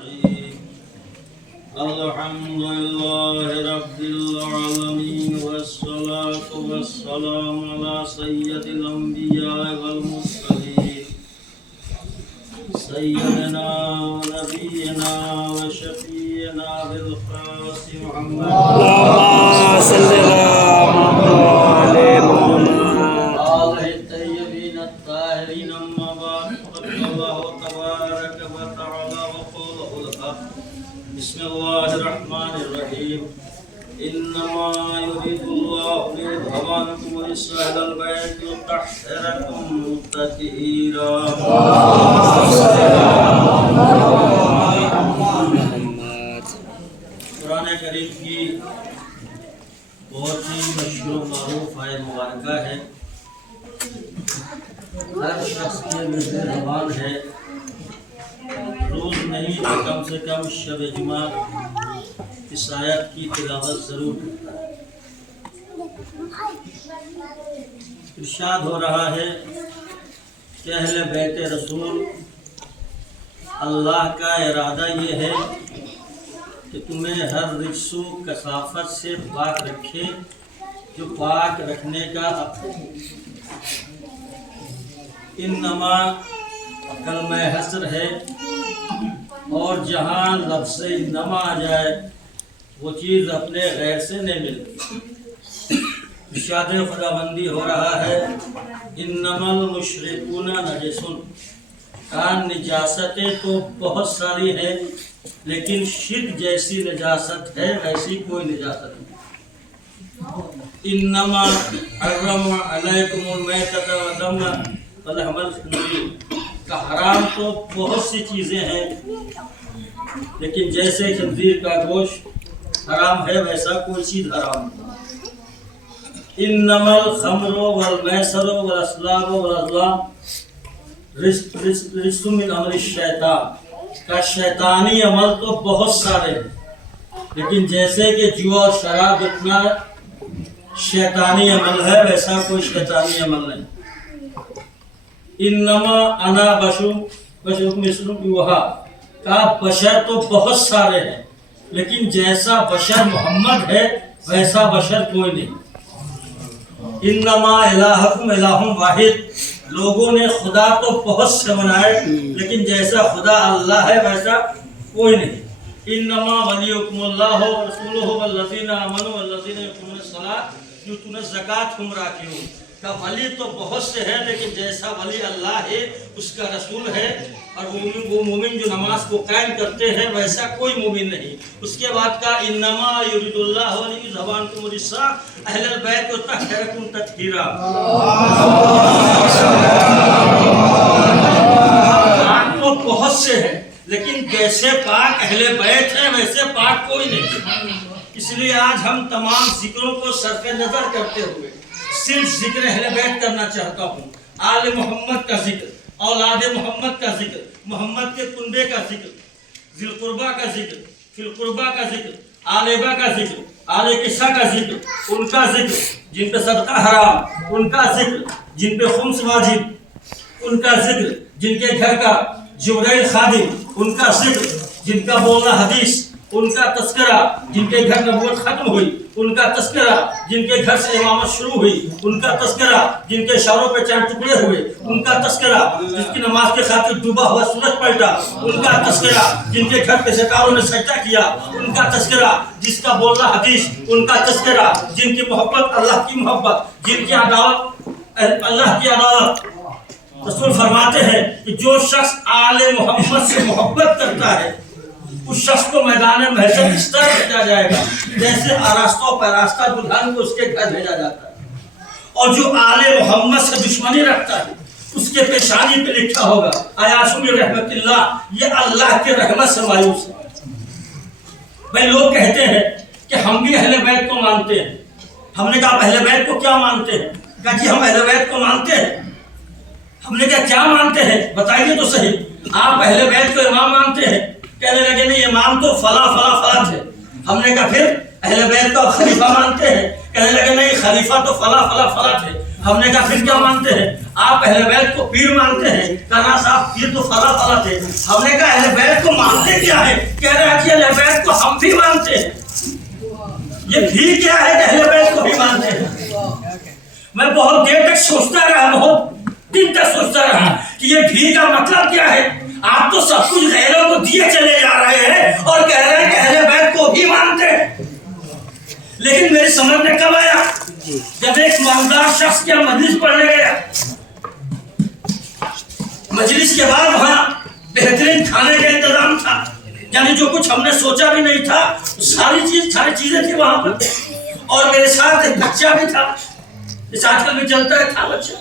الرحيم الحمد لله رب العالمين والصلاة والسلام على سيد الأنبياء والمرسلين سيدنا ونبينا وشفينا بالخاص محمد اللهم صل على محمد آله الطيبين الطاهرين أما بعد فقد الله تبارك وتعالى وقوله الحق بسم الله الرحمن الرحيم إنما يريد الله ليذهب عنكم الرجس أهل البيت ويطهركم تطهيرا قرآن کریم کی بہت ہی مشہور و معروف آیت مبارکہ ہے، ہر شخص کے مزید زبان ہے، روز نہیں تو کم سے کم شب جمعہ اس آیت کی تلاوت ضرور کرتا ہے۔ ارشاد ہو رہا ہے کہ اہل بیت رسول اللہ کا ارادہ یہ ہے کہ تمہیں ہر رجس و کثافت سے پاک رکھے جو پاک رکھنے کا حق ہے۔ انما کلمہ حصر ہے اور جہاں لفظ انما آ جائے وہ چیز اپنے غیر سے نہیں ملتی۔ ارشاد خداوندی ہو رہا ہے انما المشرکون نجس، نجاستیں تو بہت ساری ہیں لیکن شرک جیسی نجاست ہے ویسی کوئی نجاست نہیں۔ انما حرم علیکم المیتۃ والدم ولحم الخنزیر کا حرام تو بہت سی چیزیں ہیں لیکن جیسے خنزیر کا گوشت حرام ہے ویسا کوئی چیز حرام نہیں۔ انما الخمر والمیسر والاسلام والازلام رجس من عمل الشیطان کا شیطانی عمل تو بہت سارے ہیں لیکن جیسے کہ جو اور شراب اتنا شیطانی عمل ہے ویسا کوئی شیطانی عمل نہیں۔ انما انا بشر مثلکم یوحیٰ کا بشر تو بہت سارے ہیں لیکن جیسا بشر محمد ہے ویسا بشر کوئی نہیں۔ انما الہکم الہ واحد، لوگوں نے خدا تو بہت سے بنائے لیکن جیسا خدا اللہ ہے ویسا کوئی نہیں۔ انما ولیکم اللہ ورسولہ والذین آمنوا والذین یقیمون الصلاۃ یؤتون الزکاۃ هم راکعون کا ولی تو بہت سے ہیں لیکن جیسا ولی اللہ ہے اس کا رسول ہے اور وہ مومن جو نماز کو قائم کرتے ہیں ویسا کوئی مومن نہیں۔ اس کے بعد کا انما یرید اللہ لیذهب عنکم الرجس اہل البیت ویطہرکم تطہیرا، پاک تو بہت سے ہیں لیکن جیسے پاک اہل بیت ہیں ویسے پاک کوئی نہیں۔ اس لیے آج ہم تمام ذکروں کو صرف نظر کرتے ہوئے صرف ذکر اہل بیت کرنا چاہتا ہوں۔ آل محمد کا ذکر، اولاد محمد کا ذکر، محمد کے کنبے کا ذکر، ذی القربہ کا ذکر، فی القربہ کا ذکر، آلیبہ کا ذکر، آل قصہ کا ذکر، ان کا ذکر جن پہ صدقہ حرام، ان کا ذکر جن پہ خمس واجب، ان کا ذکر جن کے گھر کا جبرائیل خادم، ان کا ذکر جن کا بولنا حدیث، ان کا تذکرہ جن کے گھر نبوت ختم ہوئی، ان کا تذکرہ جن کے گھر سے امامت شروع ہوئی، ان کا تذکرہ جن کے اشاروں پہ چاند ٹکڑے ہوئے، ان کا تذکرہ جس کی نماز کے خاطر ڈوبا ہوا سورج پلٹا، ان کا تذکرہ جن کے گھر پہ ستاروں نے سجدہ کیا، ان کا تذکرہ جس کا بولنا حدیث، ان کا تذکرہ جن کی محبت اللہ کی محبت، جن کی عداوت اللہ کی عداوت۔ رسول فرماتے ہیں کہ جو شخص آل محمد سے محبت کرتا ہے اس شخص کو میدان محشر اس طرح بھیجا جائے گا جیسے آراستہ و پیراستہ دلہن کو اس کے گھر بھیجا جاتا ہے، اور جو آل محمد سے دشمنی رکھتا ہے اس کے پیشانی پہ لکھا ہوگا عیاش من رحمت اللہ، یہ اللہ کے رحمت سے مایوس ہے۔ بھائی لوگ کہتے ہیں کہ ہم بھی اہل بیت کو مانتے ہیں۔ ہم نے کہا اہل بیت کو کیا مانتے ہیں؟ کہا کہ ہم اہل بیت کو مانتے ہیں۔ ہم نے کہا کیا مانتے ہیں بتائیے تو صحیح، آپ اہل بیت کو امام مانتے ہیں؟ کہنے لگے نہیں امام تو فلاں فلاں فلاں تھے۔ ہم نے کہا پھر اہل بیت کو خلیفہ مانتے ہیں؟ کہنے لگے نہیں خلیفہ تو فلاں فلاں فلاں تھے۔ ہم نے کہا پھر کیا مانتے ہیں؟ آپ اہل بیت کو پیر مانتے ہیں؟ کہا صاحب پیر تو فلاں فلاں تھے۔ ہم نے کہا اہل بیت کو مانتے کیا ہے؟ मानते हैं। ये भी क्या है कि अहले बैत को भी मानते हैं। मैं बहुत देर तक सोचता रहा, बहुत दिन तक सोचता रहा कि ये भी का मतलब क्या है। आप तो सब कुछ गैरों को दिए चले जा रहे हैं और कह रहे हैं कि अहले बैत को भी मानते हैं। लेकिन मेरी समझ में कब आया, जब एक मालदार शख्स क्या मजलिस पढ़ने गया। मजलिस के बाद वहां बेहतरीन खाने का इंतजाम था, यानी जो कुछ हमने सोचा भी नहीं था, सारी चीजें थी वहां पर। और मेरे साथ एक बच्चा भी था, इस आजकल में चलता है, था बच्चा।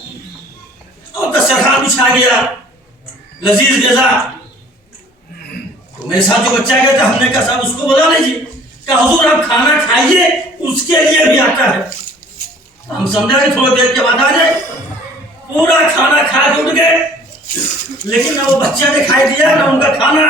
और दस्तरखान बिछा गया, लजीज गजा। तो मेरे साथ जो बच्चा गया था, हमने कहा साहब उसको बुला लीजिए। कहा हुजूर आप खाना खाइए, उसके लिए भी आता है। हम समझा कि थोड़ी देर के बाद आ जाए। पूरा खाना खा के उठ गए, लेकिन ना वो बच्चा दिखाई दिया ना उनका खाना।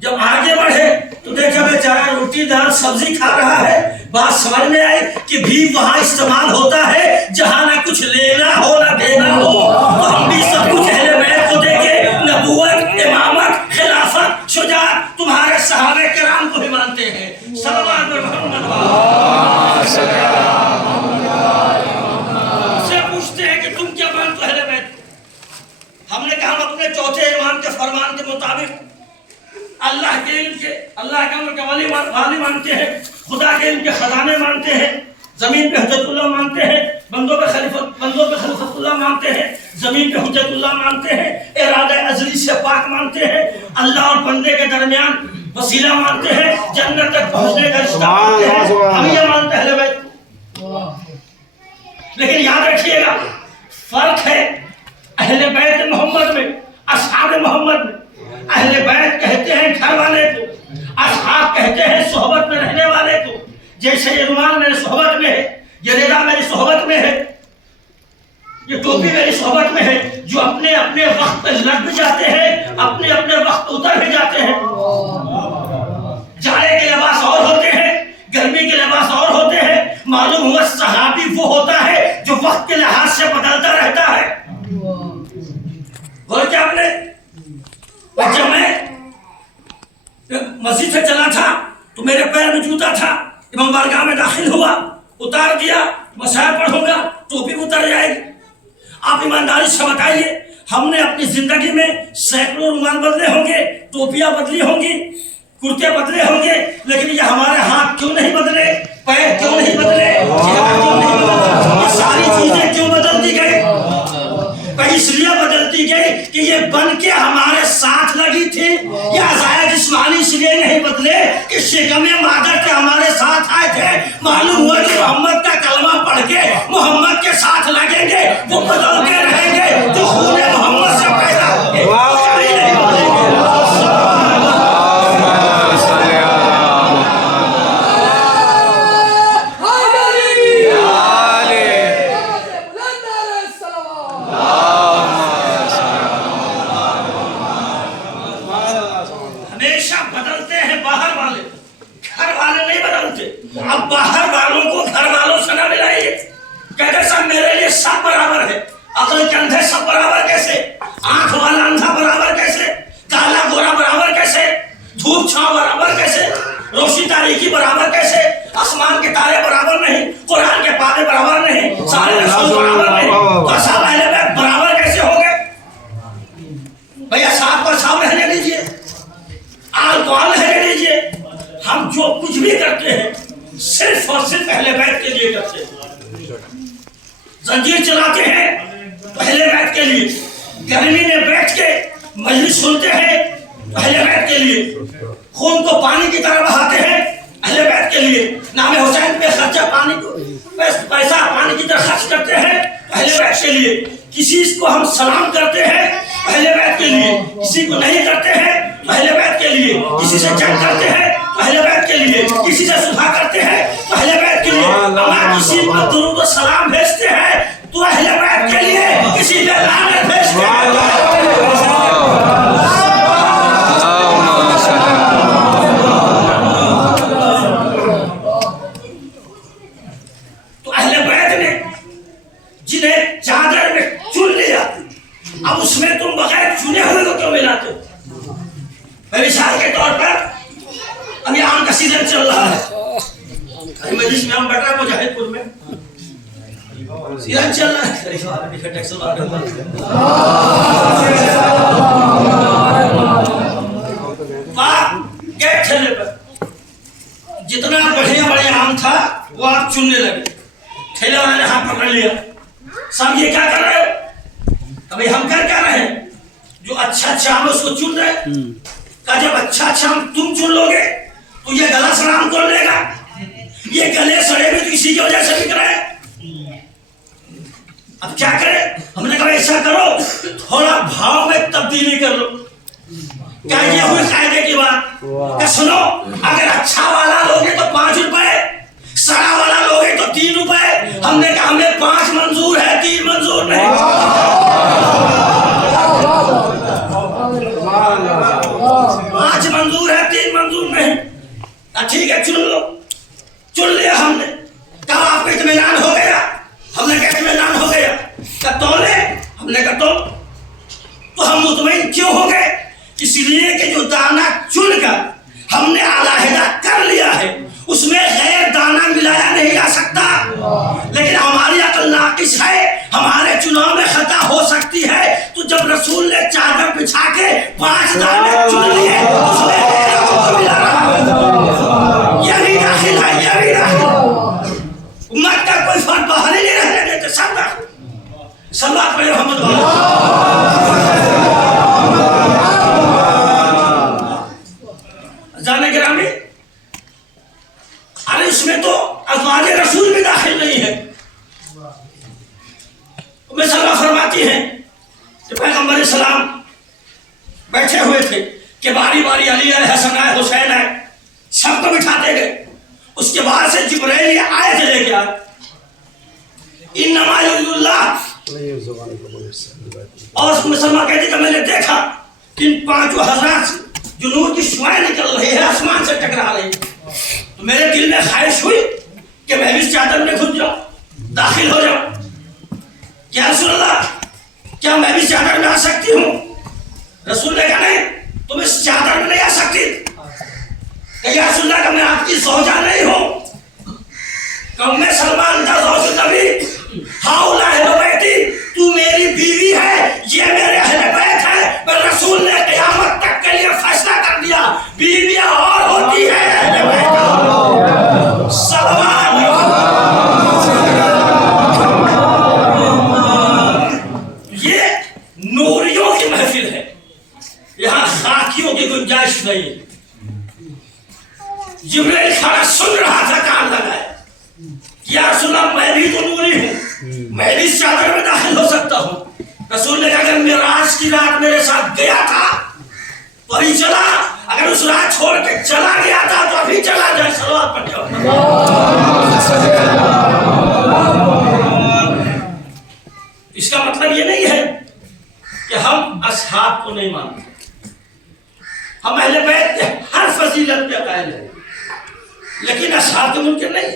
जब आगे बढ़े तो देखा बेचारा रोटी दाल सब्जी खा रहा है। बात समझ में आई कि भी वहां इस्तेमाल होता है जहां ना कुछ लेना हो ना देना हो। तो हम भी सब कुछ अहले बैत को देके नबूवत, इमामत, खिलाफत, शुजाअत, तुम्हारे सहाबे किराम को भी मानते हैं। सल्लल्लाहु अलैहि वसल्लम से पूछते हैं कि तुम क्या मानते हो अहले बैत। हमने कहा हम अपने चौथे इमाम के फरमान के मुताबिक अल्लाह के इल्म के, अल्लाह के अमर के वाली मानते हैं, खुदा के इल्म के खजाने मानते हैं, जमीन पे हुज्जतुल्लाह मानते हैं, बंदों पे खलीफतुल्लाह मानते हैं, जमीन पे हुज्जतुल्लाह मानते हैं, इरादा अज़ली से पाक मानते हैं, अल्लाह और बंदे के दरमियान वसीला मानते हैं, जन्नत तक पहुंचने का रिश्ता मानते हैं। हम ये मानते हैं अहले बैत। लेकिन याद रखिएगा, फर्क है अहले बैत मोहम्मद में, असहाब मोहम्मद में। अहले बैत कहते हैं घर वाले को, असहाब कहते हैं सोहबत में रहने वाले को। जैसे ये रुमाल मेरे सोहबत में है, ये रेदा मेरी सोहबत में है, ये टोपी मेरी सोहबत में है, जो अपने अपने वक्त पे लग भी जाते हैं, अपने अपने वक्त उतर भी जाते हैं। जाड़े के लिबास और होते हैं, गर्मी के लिबास और होते हैं। मालूम हुआ सहाबी वो होता है जो वक्त के लिहाज से बदलता रहता है। और क्या आपने, जब मैं मस्जिद से चला था तो मेरे पैर में जूता था, इमाम बारगाह में दाखिल हुआ, उतार दिया, मसाइल पढ़ूंगा, टोपी उतर जाएगी। आप ईमानदारी से बताइए, हमने अपनी जिंदगी में सैकड़ों रुमाल बदले होंगे, टोपियां बदली होंगी, कुर्ते बदले होंगे, लेकिन ये हमारे हाथ क्यों नहीं बदले, पैर क्यों नहीं बदले, चेहरा क्यों नहीं बदला? ये सारी चीजें क्यों बदलती गई? इसलिए बदलती गई कि ये बन के हमारे साथ लगी थी। या ज़ाया जिस्मानी इसलिए नहीं बदले कि शिकमे मादर के हमारे साथ आए थे। मालूम हुआ कि मोहम्मद का कलमा पढ़ के मोहम्मद के साथ लगेंगे, वो बदलते रहेंगे जो खूने मोहम्मद से पैदा हुए। अब बाहर वालों को घर वालों से ना मिलाइए। कहते सब मेरे लिए सब बराबर है। अकल के अंधे सब बराबर कैसे, आंख वाला अंधा बराबर कैसे, काला गोरा बराबर कैसे, धूप छांव बराबर कैसे, रोशनी तारीकी बराबर कैसे, आसमान के तारे बराबर नहीं, कुरान के पाते बराबर नहीं, सारे रसूल बराबर नहीं, तो सब अहले बैत बराबर कैसे हो गए? भैया साथ पर साथ रहने दीजिए, आल को आल रहने दीजिए। हम जो कुछ भी करते हैं सिर्फ और सिर्फ अहले बैत के लिए करते हैं। जंजीर चलाते हैं अहले बैत के लिए, गर्मी में बैठ के मजलिस सुनते हैं अहले बैत के लिए, खून को पानी की तरह बहाते हैं अहले बैत के लिए, नाम हुसैन पे खर्चा पानी को पैसा पानी की तरह खर्च करते हैं अहले बैत के लिए। किसी को हम सलाम करते हैं अहले बैत के लिए, किसी को नहीं करते हैं अहले बैत के लिए, किसी से जंग करते हैं अहले बैत के लिए, किसी से सुलह करते हैं अहले बैत के लिए। अगर किसी पर दुरूद और सलाम भेजते हैं तो अहले बैत के लिए, किसी पे लानत भेजते हैं तो अहले बैत ने जिन्हें चादर में चुन लिया, अब उसमें तुम बगैर चुने हुए को क्यों मिलाते हो? मिसाल के तौर पर अभी आम का सीजन चल रहा है, मजलिस में हम बैठ रहे हैं मुजाहिदपुर में, सीजन चल रहा है। गेट ठेले पर जितना बढ़िया बढ़िया आम था वो आप चुनने लगे, ठेले वाले ने हाथ पकड़ लिया, साहब ये क्या कर रहे हो? अभी हम कर क्या रहे हैं? जो अच्छा अच्छा आम उसको चुन रहे, का जब अच्छा अच्छा आम तुम चुन लोगे तो ये गला सड़ा आम कौन लेगा? ये गले सड़े भी तो इसी की वजह से बिक रहे हैं। अब क्या करें? हमने कहा ऐसा करो, थोड़ा भाव में तब्दीली कर लो। क्या ये हुई कायदे की बात? क्या सुनो, अगर अच्छा वाला लोगे तो 5 रुपए, सड़ा वाला लोगे तो 3 रुपए। हमने कहा हमें 5 मंजूर है, 3 मंजूर नहीं। 5 मंजूर है, 3 मंजूर नहीं। ठीक है चुन लो। चुन लिया हमने, कहा आपको इत्मीनान हो गया? हमने कहा इत्मीनान हो गया। क्या तौले? हमने कहा तो हम मुतमईन क्यों हो गए? इसलिए कि जो दाना चुनकर हमने आलाहिदा कर लिया है उसमें गैर दाना मिलाया नहीं जा सकता। लेकिन हमारी अक्ल नाकिस है, हमारे चुनाव में खता हो सकती है। तो जब रसूल ने चादर बिछा के 5 दाने चुन लिए उसमें मिला रहा, यह भी दाखिल है, यह भी दाखिल। उम्मत का कोई फर्क बाहर ही नहीं रहने देते, सब दाखिल। सल्लल्लाहु अलैहि मोहम्मद जाने गिरामी, अरे इसमें तो अज़वाज रसूल भी दाखिल नहीं है। उम्मे सलमा फरमाती हैं कि पैगंबर सलाम बैठे हुए थे कि बारी बारी अली है, हसन है, हुसैन है, सबको बिठाते गए। उसके बाद से जिब्राइल आए थे लेके आए, इन्नमा युरिदुल्लाह, और उम्मे सलमा कहती कि मैंने देखा इन 5 हज़रात जो नूर की शुआएं निकल रही है, आसमान से टकरा रही, तो मेरे दिल में ख्वाहिश हुई कि मैं भी इस चादर में घुस जाऊं, दाखिल हो जाऊं। क्या रसूल अल्लाह, क्या मैं भी इस चादर में आ सकती हूँ? रसूल ने कहा नहीं, तुम इस चादर में नहीं आ सकती। क्या रसूल अल्लाह, मैं आपकी ज़ौजा नहीं हूँ। कब मैं सलमान का ज़ौज नबी, हाउला है बैती, तू मेरी बीवी है, ये मेरे अहले बैत है। पर रसूल ने क़यामत तक के लिए फैसला कर दिया, बीवियां और होती है, अहले बैत सलमान। ये नूरियों की महफिल है, यहाँ खाकियों की गुंजाइश नहीं। जिब्राइल खड़ा सुन रहा था, कान लगाए, या रसूल अल्लाह मैं भी तो नूरी हूँ, मैं भी इस चादर में दाखिल हो सकता हूँ। रसूल ने कहा अगर मेराज की रात मेरे साथ गया था तो अभी चला, अगर उस रात छोड़ के चला गया था तो अभी चला जाए। सलवात पढ़ जाओ। इसका मतलब ये नहीं है कि हम असहाब को नहीं मानते, हम अहले बैत के हर फजीलत पे कायल हैं, लेकिन असहाब के मुनकिर नहीं।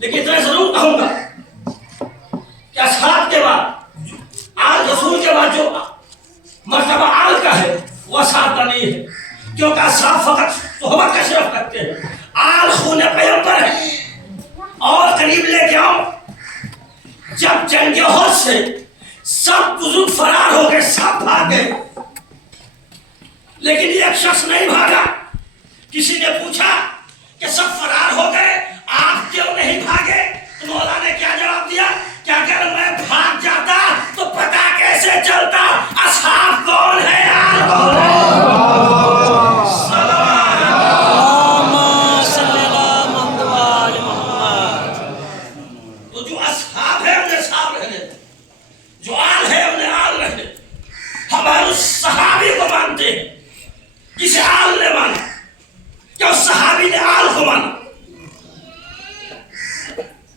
लेकिन इतना जरूर कहूंगा कि असहाब के बाद, आल रसूल के बाद जो मर्तबा आल का है वो असहाब का नहीं है, क्योंकि असहाब फकत सोहबत का शरफ रखते हैं। आल खून पैगंबर है। और करीब लेके आओ, जब जंग उहद से सब बुजुर्ग फरार हो गए, सब भाग गए, लेकिन एक शख्स नहीं भागा। किसी ने पूछा कि सब फरार हो गए, आप क्यों नहीं भागे? तो मौला ने क्या जवाब दिया कि अगर मैं भाग जाता तो पता कैसे चलता असहाब कौन है, आल कौन है। तो जो असहाब है उन्हें असहाब रहने दो, जो आल है उन्हें आल रहने दो। हम उस सहाबी को मानते हैं जिसे आल ने माना, क्या उस सहाबी ने आल को माना?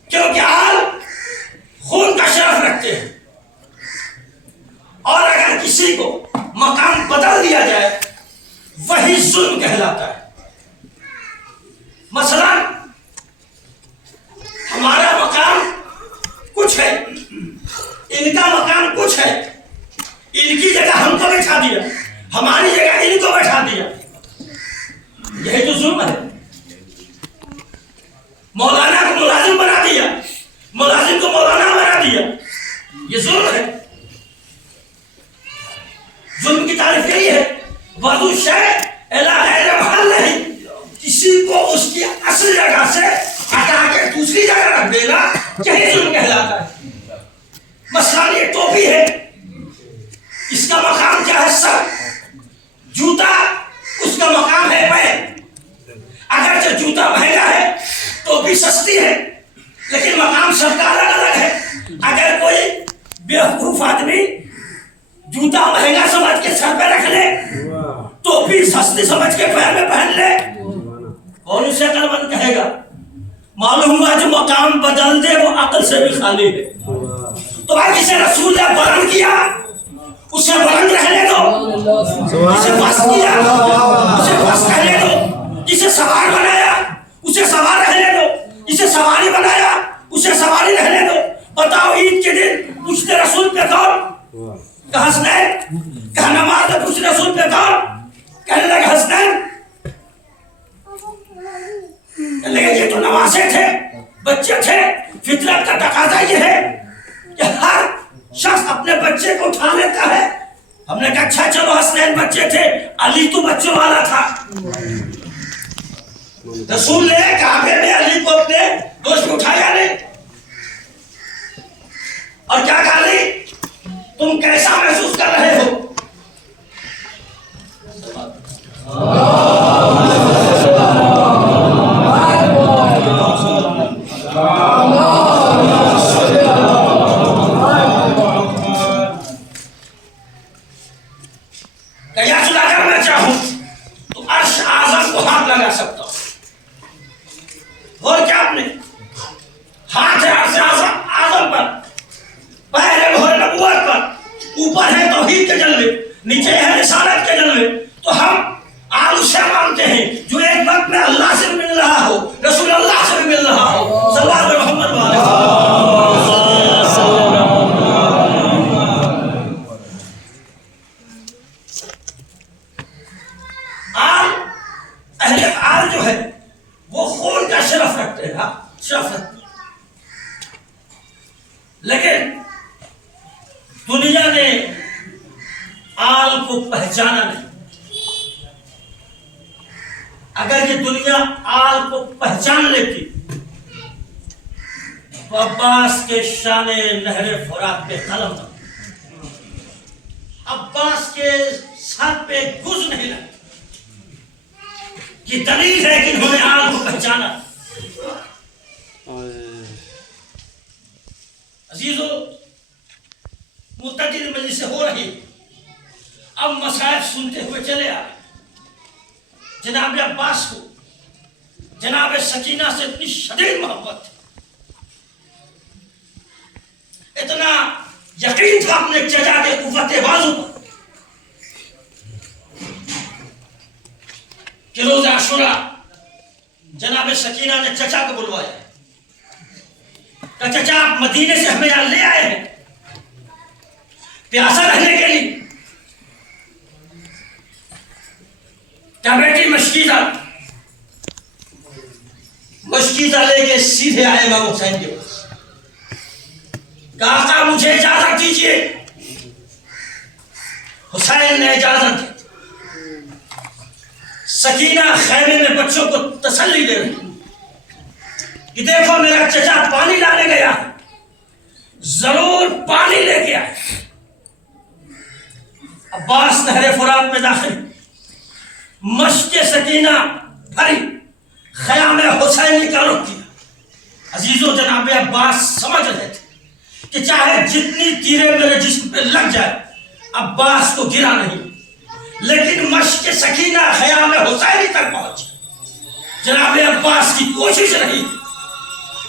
क्योंकि आल खून का शरफ रखते हैं, और अगर किसी को मकाम बदल दिया जाए वही जुल्म कहलाता है। मसलन हमारा मकाम कुछ है, इनका मकाम कुछ है, इनकी जगह हमको बैठा दिया, हमारी जगह इनको बैठा दिया, यही तो जुल्म شے الا غیر محل نہیں. کسی کو اس کی اصل جگہ سے ہٹا کے دوسری جگہ رکھ دینا یہی ظلم کہلاتا ہے. مثلاً یہ ٹوپی ہے، اس کا مقام کیا ہے؟ سر. جوتا اس کا مقام ہے پیر. اگرچہ جوتا مہنگا ہے، ٹوپی سستی ہے، لیکن مقام سب کا الگ الگ ہے. اگر کوئی بیوقوف آدمی جوتا مہنگا سمجھ کے سر پہ رکھ لے، ٹوپی سستی سمجھ کے پیر میں پہن لے، کون اسے عقل مند کہے گا؟ معلوم ہوا جو مقام بدل دے وہ عقل سے بھی خالی ہے. تو بھائی جسے رسول نے بلند کیا اسے بلند رہنے دو، جسے بس کیا اسے بس رہنے دو، جسے سوار بنایا اسے سوار رہنے دو، جسے سواری بنایا اسے سواری رہنے دو. بتاؤ عید کے دن پوچھتے رسول پہ کون؟ کہا حسنین. کہا نماز میں پوچھتے رسول پہ کون؟ کہنے لگے حسنین. کہنے لگے یہ تو نوازے تھے، بچے تھے. فطرت کا تقاضا یہ ہے کہ ہر شخص اپنے بچے کو اٹھا لیتا ہے. ہم نے کہا اچھا چلو حسنین بچے تھے، علی تو بچوں والا تھا. رسول نے کعبے میں علی کو اپنے دوست میں اٹھایا نہیں اور کیا کہا علی تم کیسا محسوس کر رہے ہو؟ اور کیا آپ نے ہاتھ ہے عرش اعظم پر، پیر ہے مہر نبوت پر، اوپر ہے توحید کے جلوے، نیچے ہے رسالت کے جلوے. تو ہم آل سے مانتے ہیں جو ایک وقت میں اللہ سے مل رہا ہو، رسول اللہ سے بھی مل رہا ہو. صلی اللہ علیہ محمد والے آل جو ہے وہ خون کا شرف رکھتے ہیں، شرف رکھتے ہیں. لیکن دنیا نے آل کو پہچانا نہیں. اگر یہ دنیا آل کو پہچان لیتی تو عباس کے شان نہر فرات پہ قلم نہ، عباس کے سر پہ گز نہیں لگتی. یہ دلیل ہے کہ انہوں نے آل کو پہچانا. عزیزو متعدد مجلسیں ہو رہی، اب مصائب سنتے ہوئے چلے آئے. جناب عباس کو جناب سکینہ سے اتنی شدید محبت تھی، اتنا یقین تھا اپنے چچا کے قوت بازو پر کہ روز عاشورہ جناب سکینہ نے چچا کو بلوایا کہ چچا آپ مدینے سے ہمیں یہاں لے آئے ہیں پیاسا رہنے کے لیے. کیا بیٹی مشکیزہ لے کے سیدھے آئے امام حسین کے پاس. کہا آقا مجھے اجازت دیجیے. حسین نے اجازت دی. سکینہ خیمے میں بچوں کو تسلی دے رہی کہ دیکھو میرا چچا پانی لانے گیا، ضرور پانی لے کے آئے. عباس نہر فرات میں داخل، مشق سکینہ بھری، خیام حسین کا رخ کیا. عزیزو جناب عباس سمجھ رہے تھے کہ چاہے جتنی تیریں میرے جسم پہ لگ جائے عباس کو گرا نہیں، لیکن مشق سکینہ خیام حسینی تک پہنچ. جناب عباس کی کوشش رہی،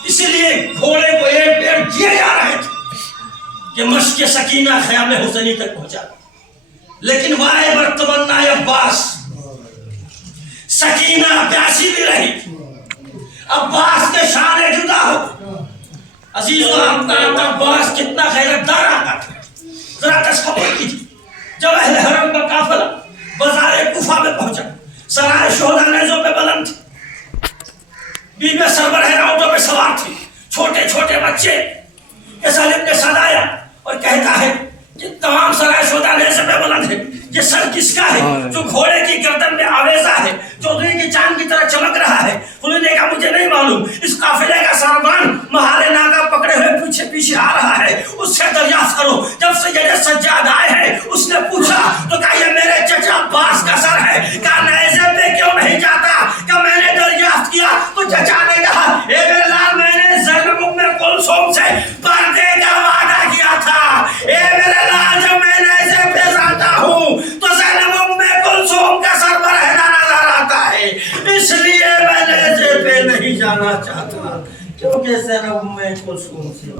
اسی لیے گھوڑے کو ایک ڈیڑھ دیے جا رہے تھے کہ مشق سکینہ خیام حسینی تک پہنچا. لیکن وائے بر تمنا عباس، سکینہ پیاسی بھی رہی، عباس کے شان جدا ہو. عزیزو آپ کا عباس کتنا غیرت دار آقا تھا. ذرا تصور کیجیے جب اہل حرم کا قافلہ بازار کوفہ میں پہنچا، سرائے شہداء نیزوں پہ بلند تھی، بیوی سربراہ راؤٹوں پہ سوار تھی، چھوٹے چھوٹے بچے. سالم نے سدایا اور کہتا ہے کہ تمام سرائے شہداء نیزے پہ بلند ہے. یہ سر کس کا ہے جو گھوڑے की गर्दन में आवेजा है, चौधरी की चांद की तरह चमक रहा है। खुली ने कहा मुझे नहीं मालूम, इस काफिले का सरबान महारे नागा पकड़े हुए पीछे पीछे आ रहा है, उससे दरियाफ्त करो। जब सैयद सज्जाद आए हैं, उसने पूछा तो कहा ये मेरे चचा अब्बास का सर है। कहा नेज़े पे क्यों नहीं जाता? क्या मैंने दरियाफ्त किया? तो चचा ने कहा ए मेरे लाल, मैंने ज़ैनब उम्मे कुलसूम से पर्दे का वादा किया था। ए मेरे लाल, जब मैं नेज़े पे जाता हूँ तो ज़ैनब उम्मे कुलसूम का सर बरहना नजर आता है, इसलिए मैं नेज़े पे नहीं जाना चाहता, क्योंकि ज़ैनब उम्मे कुलसूम से